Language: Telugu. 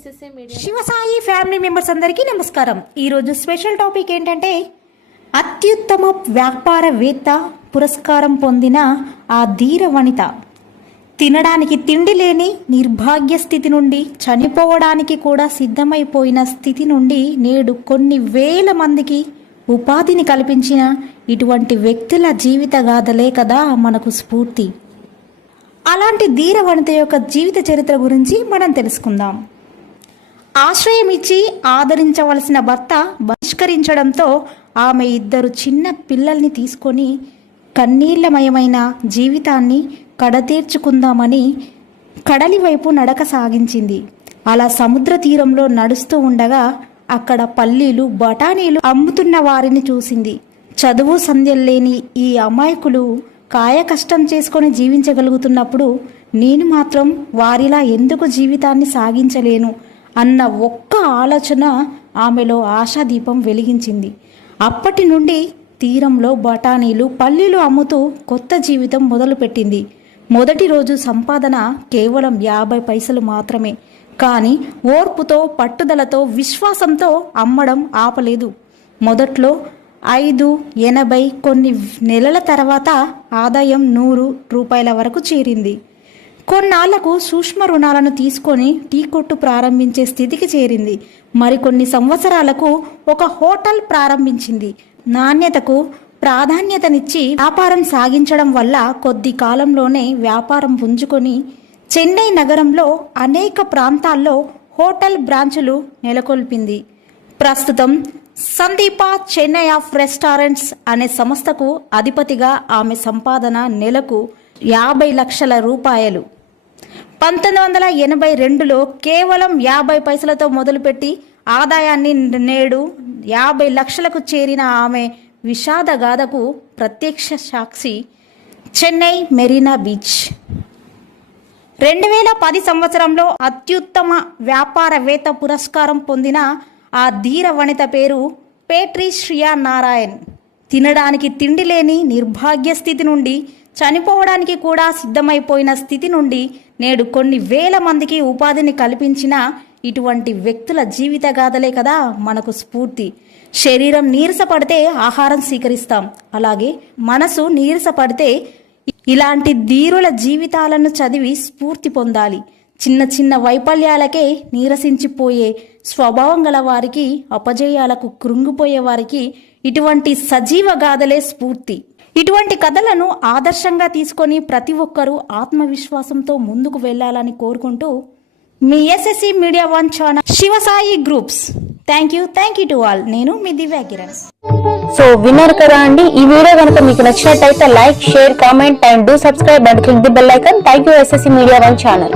శివసాయి ఫ్యామిలీ మెంబర్స్ అందరికీ నమస్కారం. ఈరోజు స్పెషల్ టాపిక్ ఏంటంటే అత్యుత్తమ వ్యాపారవేత్త పురస్కారం పొందిన ఆ ధీర వనిత. తినడానికి తిండి లేని నిర్భాగ్య స్థితి నుండి చనిపోవడానికి కూడా సిద్ధమైపోయిన స్థితి నుండి నేడు కొన్ని వేల మందికి ఉపాధిని కల్పించిన ఇటువంటి వ్యక్తుల జీవిత గాథలే కదా మనకు స్ఫూర్తి. అలాంటి ధీర వనిత యొక్క జీవిత చరిత్ర గురించి మనం తెలుసుకుందాం. ఆశ్రయం ఇచ్చి ఆదరించవలసిన భర్త బహిష్కరించడంతో ఆమె ఇద్దరు చిన్న పిల్లల్ని తీసుకొని కన్నీళ్ళమయమైన జీవితాన్ని కడతీర్చుకుందామని కడలి వైపు నడక సాగించింది. అలా సముద్ర తీరంలో నడుస్తూ ఉండగా అక్కడ పల్లీలు బఠానీలు అమ్ముతున్న వారిని చూసింది. చదువు సంధ్యలేని ఈ అమాయకులు కాయ కష్టం చేసుకొని జీవించగలుగుతున్నప్పుడు నేను మాత్రం వారిలా ఎందుకు జీవితాన్ని సాగించలేను? అన్న ఒక్క ఆలోచన ఆమెలో ఆశాదీపం వెలిగించింది. అప్పటి నుండి తీరంలో బఠానీలు పల్లీలు అమ్ముతూ కొత్త జీవితం మొదలుపెట్టింది. మొదటి రోజు సంపాదన కేవలం యాభై పైసలు మాత్రమే. కానీ ఓర్పుతో పట్టుదలతో విశ్వాసంతో అమ్మడం ఆపలేదు. మొదట్లో ఐదు ఎనభై కొన్ని నెలల తర్వాత ఆదాయం నూరు రూపాయల వరకు చేరింది. కొన్నాళ్ళకు సూక్ష్మ రుణాలను తీసుకొని టీ కొట్టు ప్రారంభించే స్థితికి చేరింది. మరికొన్ని సంవత్సరాలకు ఒక హోటల్ ప్రారంభించింది. నాణ్యతకు ప్రాధాన్యతనిచ్చి వ్యాపారం సాగించడం వల్ల కొద్ది కాలంలోనే వ్యాపారం పుంజుకొని చెన్నై నగరంలో అనేక ప్రాంతాల్లో హోటల్ బ్రాంచులు నెలకొల్పింది. ప్రస్తుతం సందీప చెన్నై ఆఫ్ రెస్టారెంట్స్ అనే సంస్థకు అధిపతిగా ఆమె సంపాదన నెలకు యాభై లక్షల రూపాయలు. పంతొమ్మిది వందల ఎనభై రెండులో కేవలం యాభై పైసలతో మొదలుపెట్టి ఆదాయాన్ని నేడు యాభై లక్షలకు చేరిన ఆమె విషాద గాథకు ప్రత్యక్ష సాక్షి. చెన్నై మెరీనా బీచ్. రెండు వేల పది సంవత్సరంలో అత్యుత్తమ వ్యాపారవేత్త పురస్కారం పొందిన ఆ ధీర వనిత పేరు పేట్రీ శ్రియా నారాయణ్. తినడానికి తిండి లేని నిర్భాగ్య స్థితి నుండి చనిపోవడానికి కూడా సిద్ధమైపోయిన స్థితి నుండి నేడు కొన్ని వేల మందికి ఉపాధిని కల్పించిన ఇటువంటి వ్యక్తుల జీవిత గాథలే కదా మనకు స్ఫూర్తి. శరీరం నీరసపడితే ఆహారం స్వీకరిస్తాం. అలాగే మనసు నీరసపడితే ఇలాంటి ధీరుల జీవితాలను చదివి స్ఫూర్తి పొందాలి. చిన్న చిన్న వైఫల్యాలకే నీరసించిపోయే స్వభావం గల వారికి అపజయాలకు కృంగిపోయే వారికి ఇటువంటి సజీవ గాథలే స్ఫూర్తి. ఇటువంటి కథలను ఆదర్శంగా తీసుకొని ప్రతి ఒక్కరూ ఆత్మవిశ్వాసంతో ముందుకు వెళ్ళాలని కోరుకుంటూ మీ SSC media one channel Shivasai groups thank you thank you to all నేను మీ దివ్యా కిరణ్. సో విన్నారు కదా అండి ఈ వీడియో కనుక మీకు నచ్చినట్లయితే like share comment and do subscribe and click the bell icon thank you SSC media one channel